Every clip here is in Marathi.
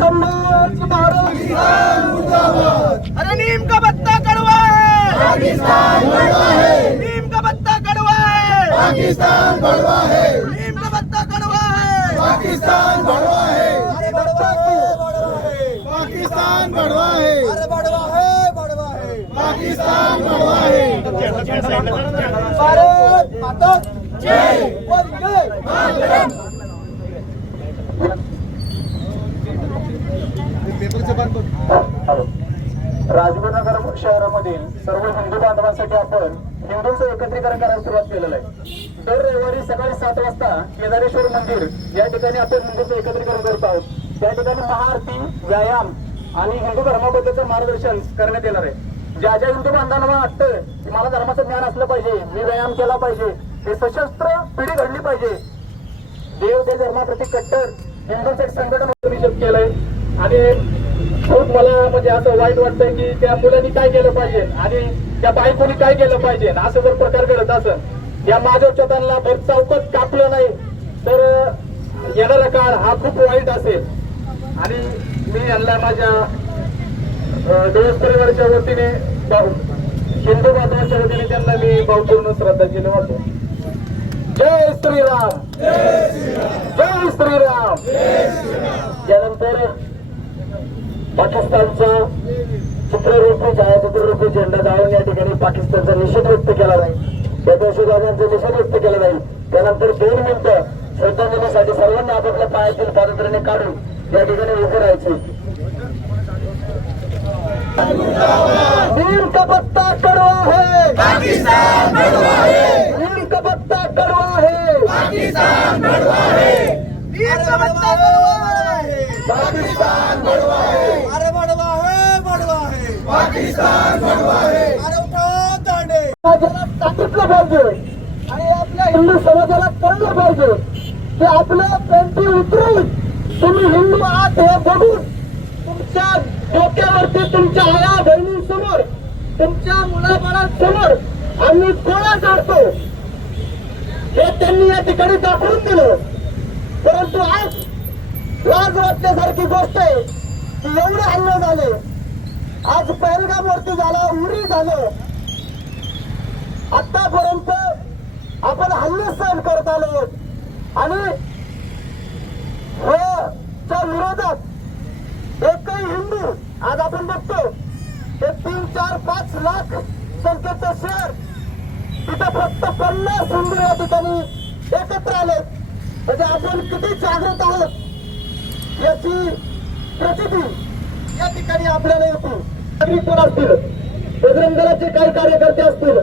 महाराज. अरे नीम का पत्ता कड़वा है. नीम का पत्ता कड़वा है. पाकिस्तान बड़वा है. नीम का पत्ता कड़वा है. पाकिस्तान बड़वा है है. पाकिस्तान बड़वा है है है. पाकिस्तान बड़वा है. भारत माता जय. शहरामधील सर्व हिंदू बांधवांसाठी आपण हिंदूंचं एकत्रीकरण करायला सुरुवात केलेलं आहे. दर रविवारी सकाळी सात वाजता केदारेश्वर मंदिर या ठिकाणी आपण हिंदूंचं एकत्रीकरण करत आहोत. त्या ठिकाणी महाआरती व्यायाम आणि हिंदू धर्माबद्दलचं मार्गदर्शन करण्यात येणार आहे. ज्या ज्या हिंदू बांधवांना वाटतं की मला धर्माचं ज्ञान असलं पाहिजे मी व्यायाम केला पाहिजे हे सशस्त्र पिढी घडली पाहिजे. देव त्या धर्माप्रती कट्टर हिंदूचं एक संघटन केलंय. आणि खूप मला म्हणजे असं वाईट वाटतंय की त्या मुलांनी काय केलं पाहिजे आणि त्या बायकोनी काय केलं पाहिजे असं जर प्रकार घडत असेल या माधव चौथांना भर चौकत कापलं नाही तर येणारा काळ हा खूप वाईट असेल. आणि मी यांना माझ्या डोस परिवाराच्या वतीने हिंदू बांधवांच्या वतीने त्यांना मी भावपूर्ण श्रद्धांजली वाटतो. जय श्रीराम. जय श्रीराम. त्यानंतर पाकिस्तानचा चित्ररूपी छायाचित्ररूपी झेंडा जाळून या ठिकाणी पाकिस्तानचा निषेध व्यक्त केला जाईल. त्या दहशतवाद्यांचा निषेध व्यक्त केला जाईल. त्यानंतर दोन मिनिटं श्रद्धांजलीसाठी सर्वांना आपापल्या पायातील पादत्राने काढून या ठिकाणी उभे राहायचे. का पत्ता कड़वा है. पाकिस्तान बड़वा है. का पत्ता कड़वा है पाकिस्तान बड़वा है नीम का पत्ता कड़वा है पाकिस्तान बड़वा है अरे बड़वा है बड़वा है पाकिस्तान सांगितलं पाहिजे. आणि आपल्या हिंदू समाजाला कळलं पाहिजे की आपलं पेंटी उतरून तुम्ही हिंदू आहात हे बघून तुमच्या डोक्यावरती तुमच्या आया बहिणींसमोर तुमच्या मुलाबाळांसमोर आम्ही गोळा काढतो हे त्यांनी या ठिकाणी दाखवून दिलं. परंतु आज लाज वाटण्यासारखी गोष्ट आहे की एवढे हल्ले झाले. आज पहलगामवरती झाला उरी झालं. आतापर्यंत आपण हल्ले सहन करत आलो. आणि च्या विरोधात एकही हिंदू आज आपण बघतो ते तीन चार पाच लाख संख्येचं शहर तिथं फक्त पन्नास हिंदू या ठिकाणी एकत्र आले म्हणजे आपण किती जागृत आहोत याची प्रचिती या ठिकाणी आपल्याला येतो. नागरिक कोण असतील बजरंग दलाचे काही कार्यकर्ते असतील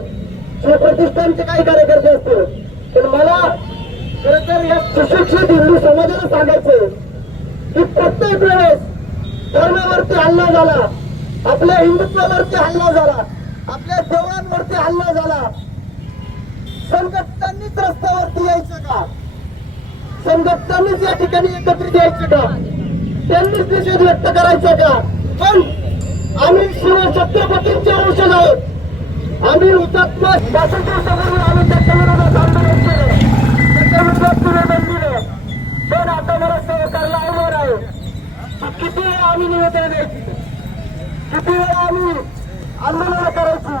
प्रतिष्ठानचे काही कार्यकर्ते असतील. पण मला खर तर या सुशिक्षित हिंदू समाजाला सांगायचं की प्रत्येक वेळेस धर्मावरती हल्ला झाला आपल्या हिंदुत्वावरती हल्ला झाला आपल्या देवळांवरती हल्ला झाला. संघटनांनीच रस्त्यावरती यायचं का? संघटनांनीच या ठिकाणी एकत्रित यायचं का? त्यांनीच निषेध व्यक्त करायचा का? पण आम्ही शिव छत्रपतींचे औषध आहोत आम्ही हुतात्मा बासष्ट वर्षापूर्वी आम्ही त्याच्या विरोधात आंदोलन केलं. त्याच्या विरोधात निवेदन दिलं पण आता मला सहकारला आवड आहे. किती वेळा आम्ही निवेदन द्यायची किती वेळा आम्ही आंदोलन करायची?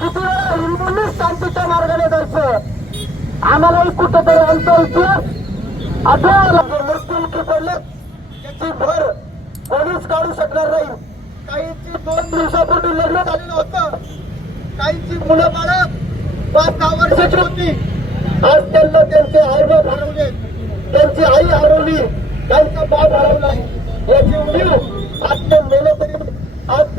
किती वेळा हिंदूंनी शांतीच्या मार्गाने जायचं? आम्हालाही कुठेतरी आमचा इतिहास आठवायला जर मृत्युमुखी पडले त्याची भर कोणीच काढू शकणार नाही. काहींची दोन दिवसापूर्वी लग्न झालेलं होतं. काहींची मुलं बाळ पाच दहा वर्षाची होती. आज त्यांना त्यांचे आई हरवले. त्यांची आई हरवली. त्यांचा बाप हरवला. याची उणीव आज ते मेलं तरी आज